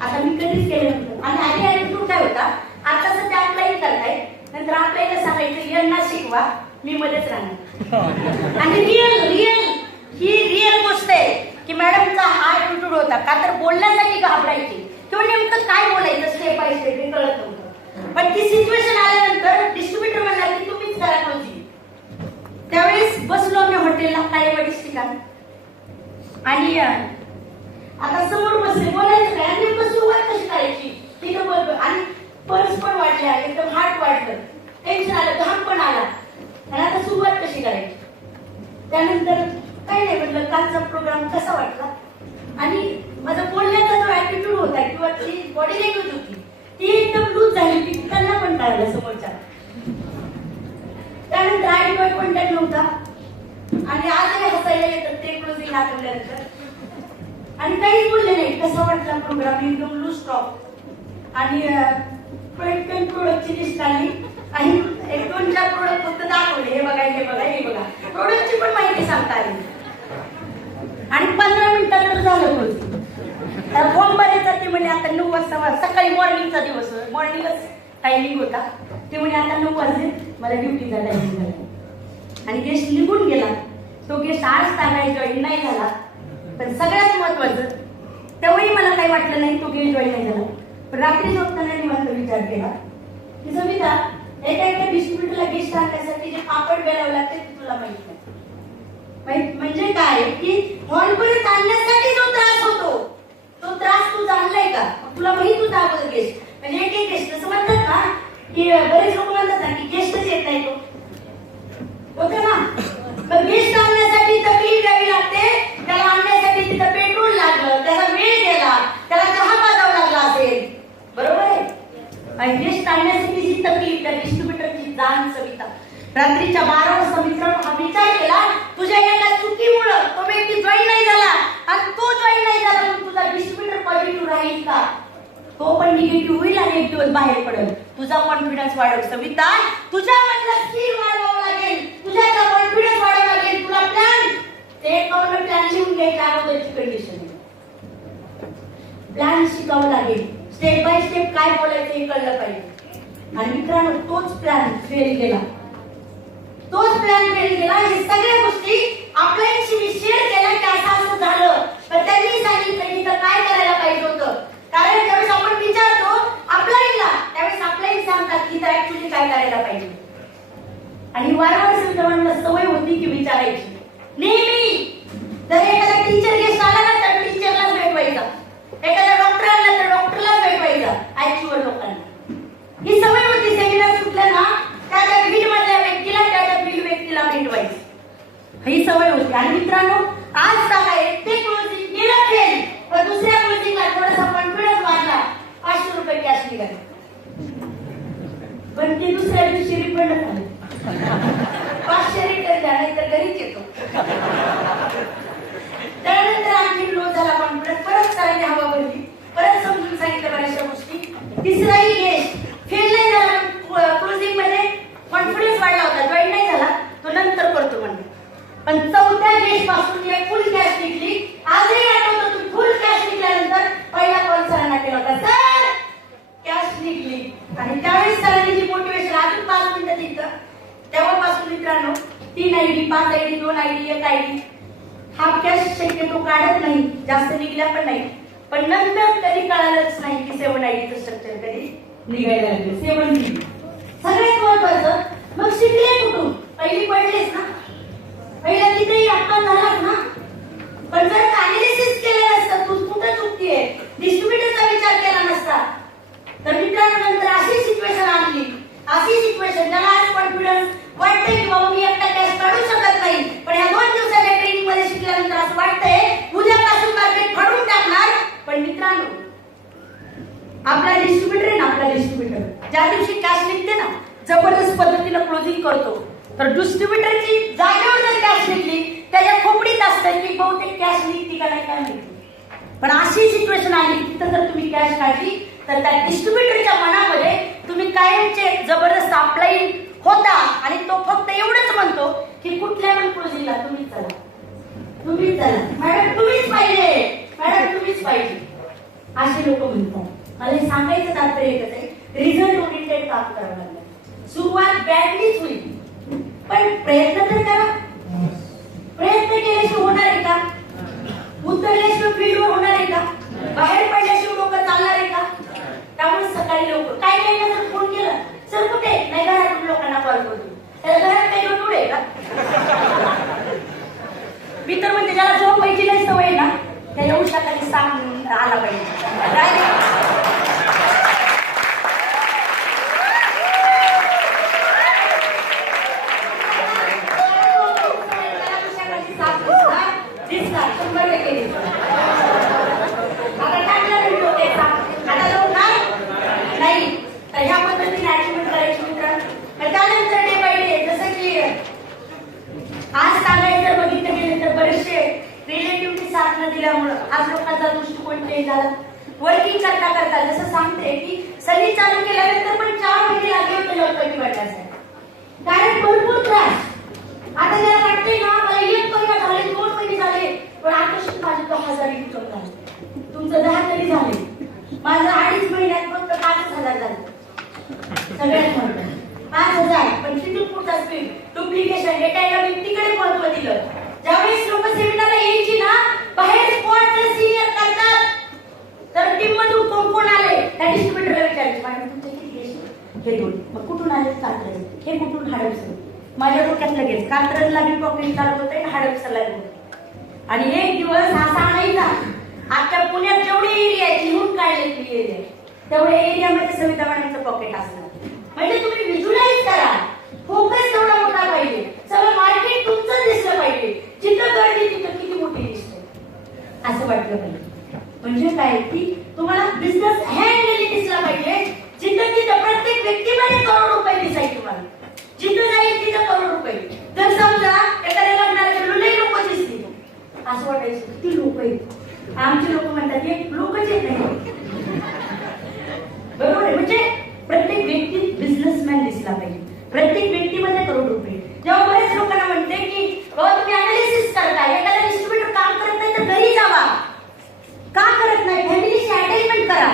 आता मी कधीच केलं नव्हतं. आणि आधी ऍटिट्यूड काय होता, आता सध्या अप्लाय करताय, नंतर आपल्याला सांगायचं यांना शिकवा, मी मध्येच राहणार. आणि रिअल गोष्ट आहे की मॅडमचा हा ऍटिट्यूड होता. का तर बोलण्यासाठी घाबरायची किंवा नेमकं काय बोलायचं स्टेप बाय स्टेप हे कळत नव्हतं. पण ती सिच्युएशन आल्यानंतर डिस्ट्रीब्युटर म्हणला की तुम्हीच करा क्लोजिंग. त्यावेळेस बसलो आम्ही हॉटेलला काळेवाडीच ठिकाण आणि आता समोर बसले, बोलायचं काय, नेमकं सुरुवात कशी करायची तिथं बोलतो. आणि पर्स पण वाढल्या, एकदम हार्ट वाढलं, टेन्शन आलं, घाम पण आला. आणि आता सुरुवात कशी करायची. त्यानंतर काही नाही म्हटलं, कालचा प्रोग्राम कसा वाटला. आणि माझा बोलण्याचा जो ऍटिट्यूड होता किंवा ती बॉडी लँग्वेज होती ती एकदम लूज झाली होती, त्यांना पण कळलं समोरच्या. त्यानंतर आय कॉन्टॅक्ट नव्हता आणि आजही हसायला येतात ते क्लोजिंग आठवल्यानंतर. आणि काहीच बोलले नाही. कसा वाटला प्रोग्राम, एकदम लूज टॉक. आणि प्रोडक्टची लिस्ट आली आणि 1-2-4 प्रोडक्ट फक्त दाखवले, हे बघा हे बघा हे बघा, प्रोडक्टची पण माहिती सांगता आली. आणि 15 मिनिटानंतर झालं क्लोजिंग. तर फॉर्म भरायचा, ते म्हणजे आता 9 वाजता, सकाळी मॉर्निंगचा दिवस, मॉर्निंगच टायमिंग होता. ते म्हणजे आता 9 वाजले, मला ड्युटीचा टायमिंग झाला. आणि गेस्ट निघून गेला. तो गेस्ट आज काय जॉईन नाही झाला. पण सगळ्यात महत्वाचं, तेव्हाही मला काही वाटलं नाही तो गेस्ट जॉईन नाही झाला. पण रात्री झोपताना निवांत विचार केला की सविता, एका डिस्ट्रीब्युटरला गेस्ट आणण्यासाठी जे पापड बेलावं लागते ते तुला माहित नाही. म्हणजे काय की हॉलपर्यंत आणण्यासाठी जो त्रास होतो तो त्रास तू जाणलाय का? तुला माहित होता अगोदर गेस्ट. म्हणजे एक गेस्ट असं म्हणतात ना की बरेच लोक म्हणतात ना की गेस्टच येत नाही, तो होतं ना. तर गेस्ट आणण्यासाठी तकलीफ द्यावी लागते, त्याला आणण्यासाठी तिथं पेट्रोल लागलं, त्याचा वेळ गेला, त्याला चहा पाजावा लागला असेल, बरोबर आहे. आणि गेस्ट आणण्यासाठी जी तकलीफ, त्या डिस्ट्रीब्युटरची जाण सविता. रात्रीच्या 12 वाजता मित्रांनो हा विचार केला, तुझ्या एका चुकीमुळं तो व्यक्ती जॉईन नाही झाला आणि तो जॉईन नाही झाला म्हणून तुझा डिस्ट्रीब्युटर निगेटिव्ह होईल आणि एक दिवस बाहेर पडेल. तुझा कॉन्फिडन्स वाढव सविता, तुझ्यामधला स्किल वाढवावं लागेल, तुझ्याचा कॉन्फिडन्स वाढवावा लागेल. तुला प्लॅन ते प्लॅन लिहून घ्यायच्या अगोदरची कंडिशन आहे. प्लॅन शिकावं लागेल, स्टेप बाय स्टेप काय बोलायचं हे कळलं पाहिजे. आणि मित्रांनो तोच प्लॅन फेल गेला, तोच प्लॅन फेल गेला. हे सगळ्या गोष्टी आपल्याशी मी शेअर केल्या की असं झालं, पण त्यांनी सांगितलं की काय करायला पाहिजे होतं. कारण ज्यावेळेस आपण विचारतो आपल्याला, त्यावेळेस आपल्याही सांगतात की ऍक्च्युली काय करायला पाहिजे. आणि वारंवार सवितावांना सवय होती की विचारायची. नेहमी जर एखादा टीचर गेस्ट आला ना तर टीचरलाच भेटवायचा, एखादा डॉक्टर आला तर डॉक्टरलाच भेटवायचा. ऍक्च्युअल लोकांना ही सवय होती. सेमिनार सुटलं ना त्या फील्ड मधल्या व्यक्तीला त्या फील्ड व्यक्तीला भेटवायची, ही सवय होती. आणि मित्रांनो आज सांगा ते क्लोजिंग गेलं फेल, पण दुसऱ्या क्लोजिंगला थोडासा कॉन्फिडन्स वाढला, 500 रुपये कॅश निघाले. पण ते दुसऱ्या दिवशी रिफंड झाले, 500 रिटर्न झाला, तर घरीच येतो. त्यानंतर आणखी लो झाला कॉन्फिडन्स, परत सरांनी हवा भरली, परत समजून सांगितलं बऱ्याचशा गोष्टी. तिसराही गेस्ट फेल नाही झाला, क्लोजिंग मध्ये कॉन्फिडन्स वाढला होता, जॉईन नाही झाला, तो नंतर करतो म्हणजे. पण चौथ्या गेस्ट पासून एक फुल कॅश निघली. आजही आठवतो तू फुल कॅश निघल्यानंतर पहिला कॉल सरांना केला होता, सर कॅश निघली. आणि त्यावेळेस सरांनी जी मोटिवेशन अजून 5 मिनिटं दिलं, तेव्हापासून मित्रांनो 3 आयडी, 5 आयडी, 2 आयडी, 1 आयडी हा कॅश शक्यतो काढत नाही, जास्त निघल्या पण नाही. पण नंतर कधी कळालंच नाही की 7 आयडीचं स्ट्रक्चर कधी निघायला लागलं. 7 निघली. सगळ्यात महत्वाचं मग शिकले कुठून? पहिली पडलेच ना, पहिला तिथेही अपमान झालाच ना. पण जर अनालिसिस केलं नसतं, तू कुठं चुकतीये, डिस्ट्रीब्युटरचा विचार केला नसता, तर मित्रांनो नंतर अशी सिच्युएशन आणली, अशी सिच्युएशन ज्याला आज कॉन्फिडन्स वाटतंय की बाबा मी एकटा कॅश काढू शकत नाही, पण या 2 दिवसाच्या ट्रेनिंग मध्ये शिकल्यानंतर असं वाटतंय उद्यापासून मार्केट फाडून टाकणार. पण मित्रांनो आपला डिस्ट्रीब्युटर आहे ना, आपला डिस्ट्रीब्युटर ज्या दिवशी कॅश निघते ना जबरदस्त पद्धतीने क्लोजिंग करतो, तर डिस्ट्रीब्युटरची जागेवर जर कॅश निघली त्याच्या खोपडीत असतं की बहुतेक कॅश निघती का नाही काय माहिती. पण अशी सिच्युएशन आली तिथं जर तुम्ही कॅश काढली तर त्या डिस्ट्रीब्युटरच्या मनामध्ये तुम्ही कायमचे जबरदस्त अपलाईन होता. आणि तो फक्त एवढंच म्हणतो की कुठल्या पण क्लोजिंगला तुम्हीच चला, तुम्हीच चला, मॅडम तुम्हीच पाहिजे, मॅडम तुम्हीच पाहिजे, असे लोक म्हणतात. मला हे सांगायचं तात्पर्य एकच आहे, रिझल्ट ओरिएंटेड काम करावं लागलं. सुरुवात बॅडलीच होईल, पण प्रयत्न तर करा. प्रयत्न केल्याशिवाय होणार आहे का? उतरल्याशिवाय फील्डवर होणार आहे का? बाहेर पडल्याशिवाय लोक चालणार आहे का? त्यामुळे सकाळी लोक काय काय जर फोन केला, सर कुठे नाही, घरातून लोकांना कॉल करतो, त्याला घरात काही लोक आहे का? मी तर म्हणजे ज्याला झोपायची नाही सवय ना त्या उशाखाली सांग आला पाहिजे. आज सांगायचं बघितलं गेलं तर बरेचसे रिलेटिव्हची साथ न दिल्यामुळं आज लोकांचा दृष्टिकोन चेंज झाला. वर्किंग करता करता जसं सांगते की सनी चालू केल्यानंतर पण 4 महिने लागले होते लोकांनी वाटायचं, कारण भरपूर त्रास. आता ज्याला वाटते ना मला 1 महिना झाले, 2 महिने झाले, पण आकर्षित माझे 10,000 इन्कम झाले, तुमचं 10 तरी झाले, माझं 2.5 महिन्यात फक्त 5,000 झाले. सगळ्यात महत्त्वाचं 5,000. पण तिथून पुढचा स्पीड डुप्लिकेशन डेटाला व्यक्तीकडे महत्त्व दिलं. ज्यावेळेस लोक सेमिनारला यायची ना बाहेर स्पॉटला सिनियर करतात, तर टीम मधून कोण कोण आले त्या डिस्ट्रीब्युटरला विचारायचे, मॅडम तुमचे किती गेस्ट? हे 2. मग कुठून आले? कात्रज. हे कुठून? हडपसर. माझ्या डोक्यात लगेच कात्रजला बी पॉकेट चालत होते आणि हडपसरला बी होते. आणि एक दिवस असा आणायचा, आता पुण्यात जेवढे एरिया आहे लिहून काढले की एरिया तेवढ्या एरियामध्ये सविता मॅडमचं पॉकेट असणार. म्हणजे तुम्ही व्हिज्युअलाइज करा, फोकस एवढा मोठा पाहिजे, सगळं मार्केट तुमचं दिसलं पाहिजे, जिथं गर्दी तिथं किती मोठी दिसते असं वाटलं पाहिजे. म्हणजे काय की तुम्हाला बिझनेस हँडली दिसला पाहिजे, जिथं तिथं प्रत्येक व्यक्तीमध्ये करोड रुपये दिसायचे, तुम्हाला जिथं जाईल तिथं करोड रुपये. जर समजा एखाद्या लग्नाला गेलो लई लोक दिसली असं वाटायचं किती लोक आहेत. आमचे लोक म्हणतात एक लोकच येत नाही, प्रत्येक व्यक्तीमध्ये करोड रुपये. जेव्हा बरेच लोकांना म्हणते की बाबा तुम्ही अनालिसिस करताय, एखादा डिस्ट्रीब्युटर काम करत नाही तर घरी जावा. का करत नाही? फॅमिलीशी अटॅचमेंट करा.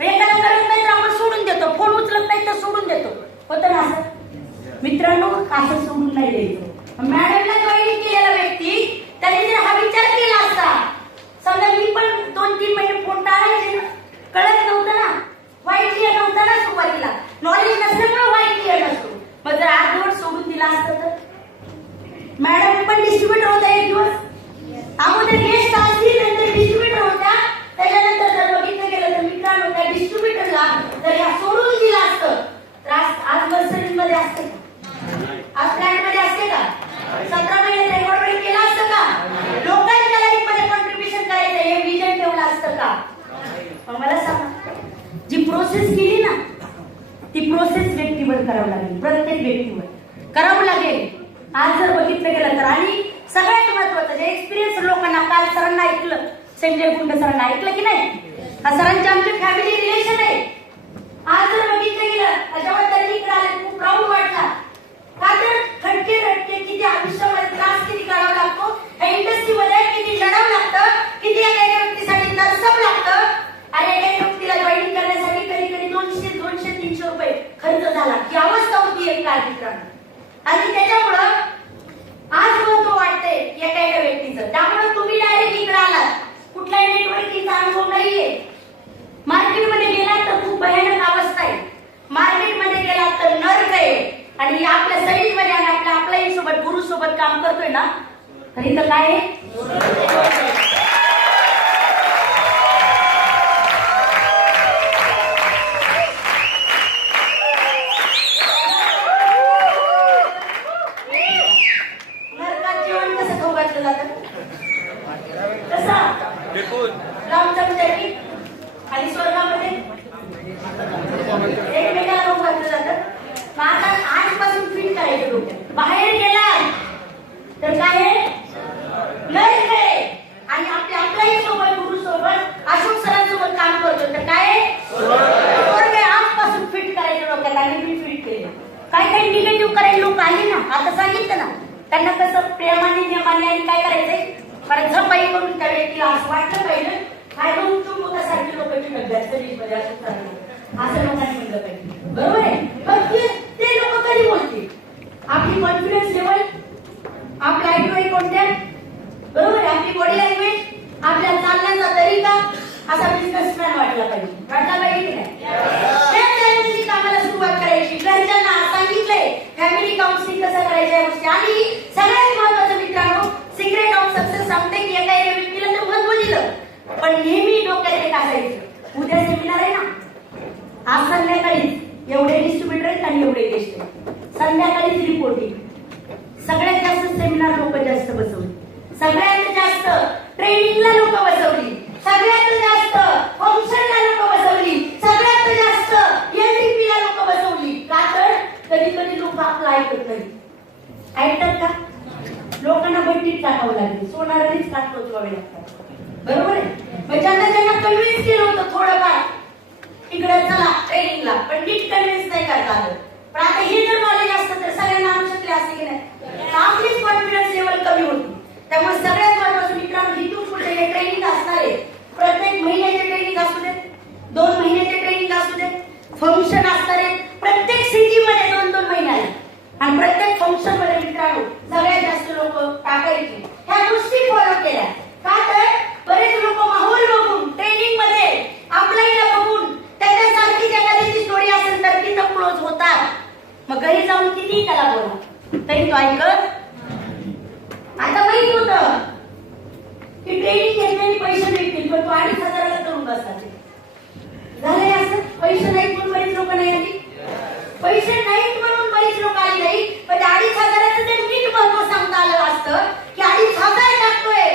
एखादा करत नाही तर आपण सोडून देतो, फोन उचलत नाही तर सोडून देतो. होतं ना असं? मित्रांनो, असं सोडून नाही द्यायचं. मॅडमला जॉईनिंग केलेला व्यक्ती त्याने जर हा विचार केला असता, समजा मी पण 2-3 महिने फोन टाळायचे ना, कळत नव्हतं ना, वाईट क्लिअर नव्हता ना सुरुवातीला, नॉलेज नसल्यामुळे वाईट क्लिअर नसतो. मग जर अर्धवट सोडून दिला असतं तर? मॅडम पण डिस्ट्रीब्युटर होता एक दिवस, अगोदर गेस्ट असतील नंतर डिस्ट्रीब्युटर होत्या, त्याच्यानंतर जर बघितलं गेलं तर मित्रांनो त्या डिस्ट्रीब्युटरला जर या सोडून दिला असतं तर आज नर्सरीमध्ये असते का? आज प्लॅनमध्ये असते का? 17 महिने रेकॉर्ड केला असतं का? लोकांच्या लाईफमध्ये कॉन्ट्रीब्युशन करायचं हे विजन ठेवलं असतं का? मग मला सांगा, जी प्रोसेस केली ना ती प्रोसेस व्यक्तीवर करावं लागेल, प्रत्येक व्यक्तीवर करावं लागेल. आज जर बघितलं गेलं तर, आणि सगळ्यात महत्वाचं जे एक्सपिरियन्स लोकांना, काल सरांना ऐकलं, संजय गुंड सरांना ऐकलं की नाही, हा सरांचे आमचे फॅमिली रिलेशन आहे. आज जर बघितलं गेलं जेव्हा त्यांनी इकडे आले खूप प्राऊड वाटला. का तर खटके रटके किती आयुष्यामध्ये त्रास किती करावा लागतो, या इंडस्ट्रीमध्ये किती लढावं लागतं, किती एका व्यक्तीसाठी नरसम लागतं. आणि एका व्यक्तीला जॉईनिंग करण्यासाठी कधी कधी 200, 200, 300 रुपये खर्च झाला. ही अवस्था होती एक काळ मित्रांनो. आणि त्याच्यामुळं आज महत्व वाटतंय एका व्यक्तीचं. त्यामुळे तुम्ही डायरेक्ट इकडे आलात, कुठल्याही नेटवर्किंगचा अनुभव नाहीये. मार्केटमध्ये गेलात तर खूप भयानक अवस्था आहे, मार्केटमध्ये गेलात तर नर्क आहे. आणि आपल्या सैनिकमध्ये आणि आपल्या अपलाईन सोबत, गुरु सोबत काम करतोय ना, तर इथं काय आहे? नरकात जेवण कसं खाऊ घातलं जातं? कसं? रामचंद्राची आणि स्वर्गामध्ये एकमेकाला खाऊ घातलं जातं. मग आता आजपासून फिट करायचं डोक्यात. बाहेर गेला तर काय आहे? नरक आहे. आणि आपल्या आपल्याही सोबत, गुरु सोबत, अशोक सरांसोबत काम करतो तर काय आहे? स्वर्ग आहे. आजपासून फिट करायचं डोक्यात. आणि मी फिट केलं. काय काही निगेटिव्ह करायला लोक आले ना, आता सांगितलं ना, त्यांना कसं प्रेमाने नियमाने आणि काय करायचंय, परत झपाई करून त्या व्यक्तीला असं वाटलं पाहिजे काय दोन चुंबकासारखी लोक चिकटतात सर्विसमध्ये असं लोकांनी म्हणलं पाहिजे. बरोबर आहे? पण ते लोक कधी बोलतील? आपली कॉन्फिडन्स लेवल, आपला ऍक्टिव्हिटी कोणत्या, बरोबर आहे, आपली बॉडी लँग्वेज, आपल्या चालण्याचा तरीका असा बिझनेसमॅन वाटला पाहिजे. वाटला पाहिजे की नाही? त्या कामाला सुरुवात करायची. घरच्यांना सांगितलंय फॅमिली काउन्सिलिंग कसं करायचं या गोष्टी. आणि सगळ्यात महत्वाचं मित्रांनो, सिक्रेट ऑफ सक्सेस सांगते की एका व्यक्तीला तर महत्व दिलं, पण नेहमी डोक्यात एक असायचं, उद्या सेमिनार आहे ना, आज संध्याकाळी एवढे डिस्ट्रीब्युटर आहेत आणि एवढे गेस्ट आहेत, संध्याकाळीच रिपोर्टिंग. सगळ्यात जास्त सेमिनार लोक जास्त बसवली, सगळ्यात जास्त ट्रेनिंगला लोक बसवली, सगळ्यात जास्त फंक्शनला लोक बसवली, सगळ्यात जास्त एलडीपीला लोक बसवली. का तर कधी कधी लोक आपलं ऐकत नाही. ऐकतात का? लोकांना बट्टीत टाकावं लागेल, सोनारानेच काट टोचवावे लागतात. बरोबर आहे? मग ज्यांना कन्व्हिन्स केलं होतं थोडंफार तिकडे चला ट्रेनिंगला, पण नीट कन्व्हिन्स नाही करता आलं. पण आता हे जर नॉलेज असतं तर सगळ्यांना आणू शकले असते की नाही? आपलीच कॉन्फिडन्स लेवल कमी होती. त्यामुळे सगळ्यात महत्वाचं मित्रांनो, इथून पुढे हे ट्रेनिंग असणार आहे. प्रत्येक महिन्याचे ट्रेनिंग असू देत, 2 महिन्याचे ट्रेनिंग असू देत, फंक्शन असणार आहे प्रत्येक सिटीमध्ये 2-2 महिन्याला. आणि प्रत्येक फंक्शन मध्ये मित्रांनो सगळ्यात जास्त लोक टाकायची. ह्या गोष्टी फॉलो केल्या. का तर बरेच लोक माहोल बघून, ट्रेनिंग मध्ये अपलाईनला बघून, त्याच्यासारखी एखाद्याची स्टोरी असेल तर तिथं क्लोज होतात. मग घरी जाऊन किती त्याला बोला तरी तो ऐकत. आता माहित होतं की ट्रेनिंग घेतल्याने पैसे मिळतील, पण तो 2,500 करून बसतात. झालंय असं? पैसे नाहीत म्हणून बरीच लोक नाही आली, पैसे नाहीत म्हणून बरीच लोक आली नाही. पण 2,500चं जर नीट महत्व सांगता आलं असतं की 2,500 टाकतोय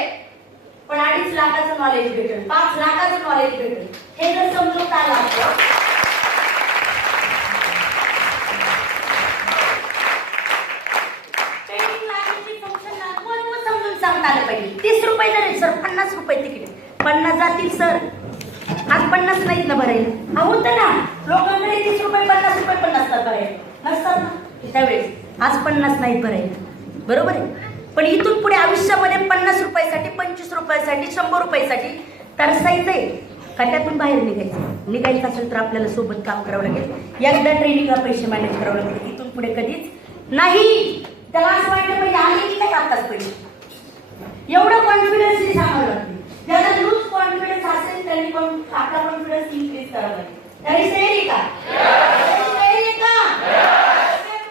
पण 2.5 लाखाचं नॉलेज भेटेल, 5 लाखाचं नॉलेज भेटेल, हे जर समजून आलं असतं. ट्रेनिंग लागली, फंक्शन महत्व समजून सांगता आलं पाहिजे. 30 रुपये जरी सर, 50 रुपये तिकीट, 50 जातील सर, आज 50 नाहीत ना भरायला. हा होतं ना, लोकांकडे 30 रुपये 50 रुपये पण नसतात भरायला, नसतात ना. त्यावेळेस आज 50 नाही भरायला, बरोबर आहे. पण इथून पुढे आयुष्यामध्ये 50 रुपयासाठी, 25 रुपयासाठी, 100 रुपयासाठी तरसायचंय का त्यातून बाहेर निघायचं असेल तर आपल्याला सोबत काम करावं लागेल. एकदा ट्रेनिंगला पैसे मॅनेज करावं लागेल, इथून पुढे कधीच नाही. त्याला असं वाटलं पाहिजे आले की नाही आताच पाहिजे, एवढं कॉन्फिडन्सली सांगावं लागते. ज्याला लूज कॉन्फिडन्स असेल त्यांनी पण आपला कॉन्फिडन्स इन्क्रीज करावा लागेल. तरी तयारी का? तयारी का?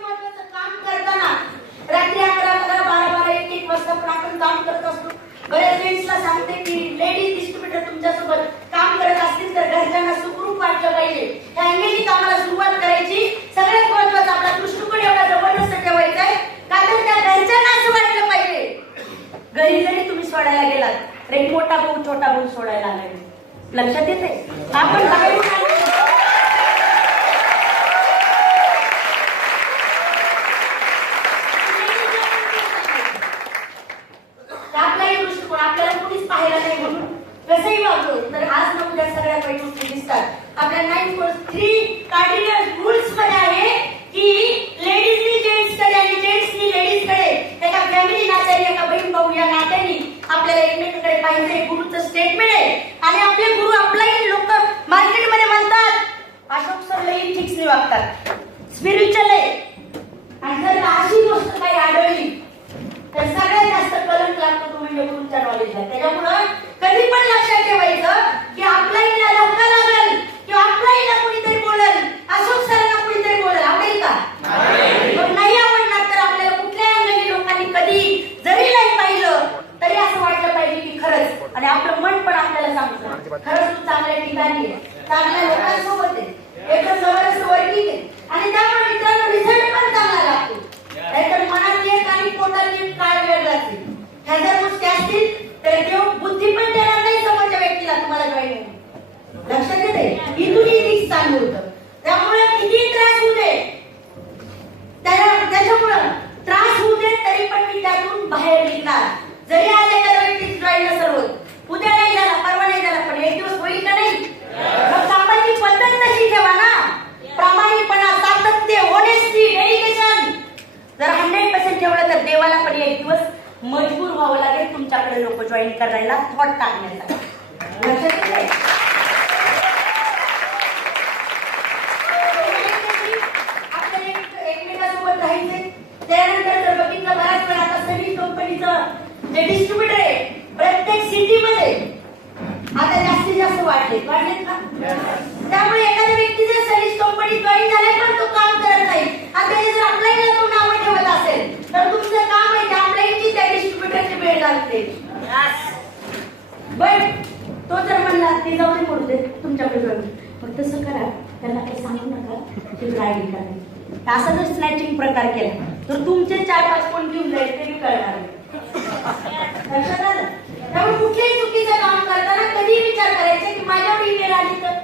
महत्वाचं काम करताना रात्री 11, 12, 1 वाजता पण आपण काम करत असतो. बऱ्याच जेंट्सला सांगते की लेडीज डिस्ट्रीब्युटर तुमच्यासोबत काम करत असतील तर घरच्यांना सुखरूप वाटलं पाहिजे. त्या अंगेची कामाला सुरुवात करायची. सगळ्यात महत्वाचं आपला दृष्टिकोन एवढा जबरदस्त ठेवायचा आहे का तर त्या घरच्यांना असं वाटलं पाहिजे. घरी जरी तुम्ही सोडायला गेलात तर एक मोठा भाऊ छोटा भाऊ सोडायला आलाय, लक्षात येते. आपण आपलाही दृष्टिकोन आपल्याला कोणीच पाहायला नाही म्हणून कसंही वागलो तर आज ना उद्या सगळ्या काही गोष्टी दिसतात. आपल्या 943 कार्डिनल रूल्स मध्ये आहे की लेडीजनी जेंट्सकडे आणि जेंट्सनी लेडीजकडे एका फॅमिली नात्याने, एका बहीण भाऊ या नात्याने आपल्याला एकमेकांकडे पाहिजे. गुरुचं स्टेटमेंट आहे. आणि आपले गुरु ऑफलाईन लोक मार्केटमध्ये म्हणतात अशोक सर लई फिक्सली वागतात, स्पिरिच्युअल आहे. आणि जर अशी गोष्ट काही आढळली तर सगळ्यात जास्त कलंक लागतो तो म्हणजे गुरुच्या नॉलेजला. त्याच्यामुळं कधी पण लक्षात ठेवायचं की ऑफलाईनला धक्का लागेल किंवा ऑफलाईनला कोणीतरी बोलेल, अशोक सरांना कोणीतरी बोलेल, आवडेल का? मग नाही आवडणार तर आपल्याला कुठल्या अंगाने लोकांनी कधी जरी नाही पाहिलं तरी असं वाटलं पाहिजे की खरंच, आणि आपलं मन पण आपल्याला सांगतं खरंच तू चांगल्या ठिकाणी आहे, चांगल्या लोकांसोबत आहे, एकदम जबरदस्त वर्किंग आहे. आणि त्यामुळे मित्रांनो रिझल्ट पण चांगला लागतो. नाहीतर मनात एक आणि पोटात एक काळ वेगळा असेल. ह्या जर गोष्टी असतील तर देव बुद्धी पण देणार नाही समोरच्या व्यक्तीला तुम्हाला जॉईन होऊन. लक्षात येते. इथूनही रिक्स चालू होतं. त्यामुळे किती त्रास होऊ दे, त्याच्यामुळं त्रास होऊ दे तरी पण मी त्यातून बाहेर निघणार. जरी आज एखाद्या व्यक्ती जॉईन नसेल होत, उद्या नाही झाला, परवा नाही झाला, पण एक दिवस होईल का नाही? मग कामाची पद्धत तशी ठेवा ना. प्रामाणिकपणा, सातत्य, ऑनेस्टी, डेडिकेशन जर 100% ठेवलं तर देवाला पण एक दिवस मजबूर व्हावं लागेल तुमच्याकडे लोक जॉईन करायला, थॉट टाकण्यासाठी. लक्षात येते. आपल्याला एकमेकांसोबत राहायचंय. त्यानंतर जर बघितलं बऱ्याच वेळा आता सर्व्हिस कंपनीचं जे डिस्ट्रीब्युटर आहे प्रत्येक सिटीमध्ये आता जास्तीत जास्त वाढलेत ना. त्यामुळे एखाद्या व्यक्ती जर सर्व्हिस कंपनीत जॉईन झाले पण तो काम करत नाही, आता जर ऑफलाईनला तो नाव ठेवत असेल तर तुमचं काम आहे ऑफलाईनची त्या डिस्ट्रीब्युटरची वेळ लागते. पण तो जर म्हणला ते जाऊ दे पडू दे तुमच्याकडे जाऊन, मग तसं करा, त्यांना काही सांगू नका ते राईड करा. असा जर स्नॅचिंग प्रकार केला तर तुमचे 4-5 कोण घेऊन जाईल ते मी कळणार नाही. लक्षात आलं. त्यामुळे कुठल्याही चुकीचं काम करताना कधी विचार करायचा की माझ्यावर ईमेल आली तर,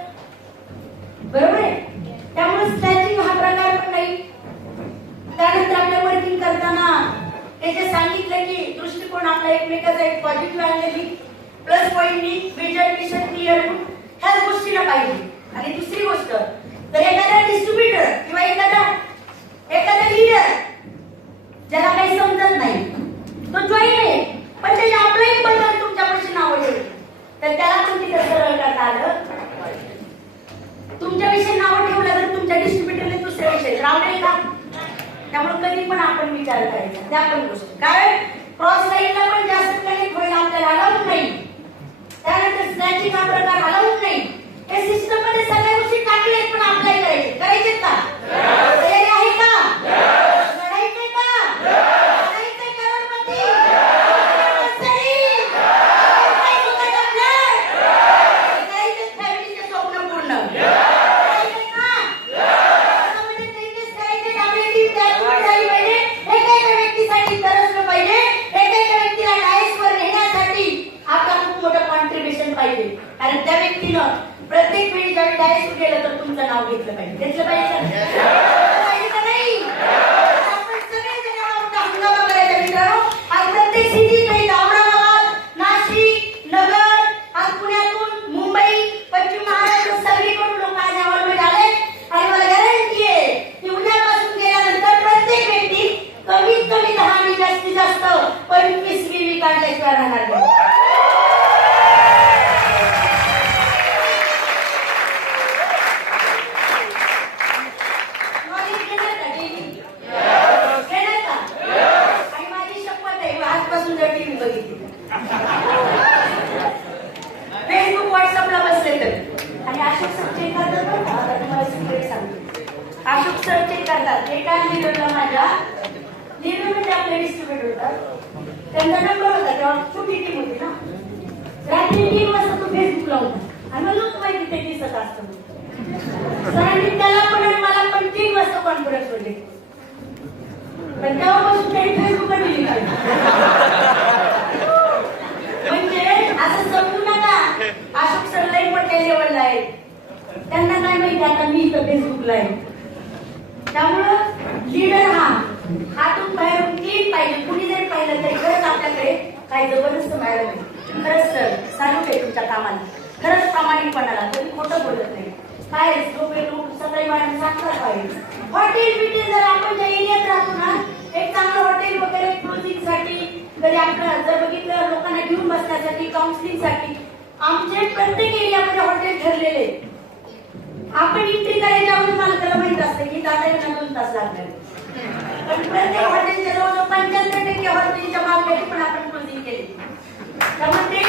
बरोबर आहे. त्यामुळे स्नॅचिंग हा प्रकार पण नाही. त्यानंतर आपल्या वर्किंग करताना ते जे सांगितलं की दृष्टिकोन आपला एकमेकाचा एक पॉझिटिव्ह आणलेली प्लस पॉईंटनी विजन मिशन क्लिअर ह्याच गोष्टीला पाहिजे. आणि दुसरी गोष्ट तर एखादा डिस्ट्रीब्युटर किंवा एखादा लीडर ज्याला काही समजत नाही तो जॉईन आहे पण त्याची ऑफलाईन बद्दल तुमच्यापाशी नाव ठेवलं तर त्याला पण तिथे सरळ करता आलं. तुमच्याविषयी नाव ठेवलं तर तुमच्या डिस्ट्रीब्युटरने दुसऱ्या विषयी रावलेल का? त्यामुळे कधी पण आपण विचार करायचा त्या पण गोष्टी. कारण क्रॉस लाईनला पण जास्त कनेक्ट व्हायला आपल्याला अलाउड नाही. त्यानंतर स्नॅचिंग हा प्रकार अलाउड नाही. हे सिस्टम मध्ये सगळ्या गोष्टी टाकलेत पण अप्लाय करायचे का? तयारी आहे का? लढायचंय का? लढायचंय करोडपती? करायचं फॅमिलीचे स्वप्न पूर्ण. करायचंय का? त्यामध्ये चेंजेस करायचे. आपली टीम तयार झाली पाहिजे. एकेका व्यक्तीसाठी तरसलं पाहिजे. एकेका व्यक्तीला डायसवर नेण्यासाठी आपला खूप मोठं कॉन्ट्रीब्युशन पाहिजे. कारण त्या व्यक्तीनं प्रत्येक वेळी ज्यावेळी डायस गेलं तर तुमचं नाव घेतलं पाहिजे. घेतलं पाहिजे का नाही? आपण सगळेजण हंगामा करायचा मित्रांनो. आज प्रत्येक सिटीत नाही, औरंगाबाद, नाशिक, नगर, आज पुण्यातून मुंबई, पश्चिम महाराष्ट्र सगळीकडून लोक आज यावर आले. आणि मला गॅरंटी आहे की उद्यापासून गेल्यानंतर चेक करतात. एका लीडरला माझ्या लीडर म्हणजे आपले डिस्ट्रीब्युटर होतात, त्यांचा नंबर होता, तेव्हा छोटी टीम होती ना. रात्री 3 वाजता तो फेसबुकला होता आणि मला नव्हतं माहिती ते दिसत असतं. सरांनी त्याला पण आणि मला पण 3 वाजता कॉन्फरन्स होते, पण तेव्हापासून त्यांनी फेसबुक दिली नाही. म्हणजे असं समजू नका अशोक सर लई मोठ्या लेवलला आहे, त्यांना काय माहिती आता मी इथं फेसबुकला आहे. त्यामुळं लीडर हा हातून बाहेरून क्लीन पाहिजे. कुणी जरी पाहिलं तरी खरंच आपल्याकडे काही जबरदस्त मिळालं नाही. खरंच सर सॅल्यूट आहे तुमच्या कामाला, खरंच प्रामाणिकपणाला, तुम्ही खोटं बोलत नाही. काय लोक सगळे मॅडम सांगतात पाहिजे. हॉटेल बिटेल जर आपण ज्या एरियात राहतो ना, एक चांगलं हॉटेल वगैरे क्लोजिंग साठी, जरी आपलं जर बघितलं लोकांना घेऊन बसण्यासाठी, काउन्सिलिंग साठी आमचे प्रत्येक एरियामध्ये हॉटेल ठरलेले. आपण एंट्री करायच्या अगोदर मला त्याला माहित असतं की दादा 2 तास लागणार, पण प्रत्येक हॉटेलच्या जवळजवळ 75% हॉटेलच्या मागणी पण आपण क्लोजिंग केली. त्यामुळे ते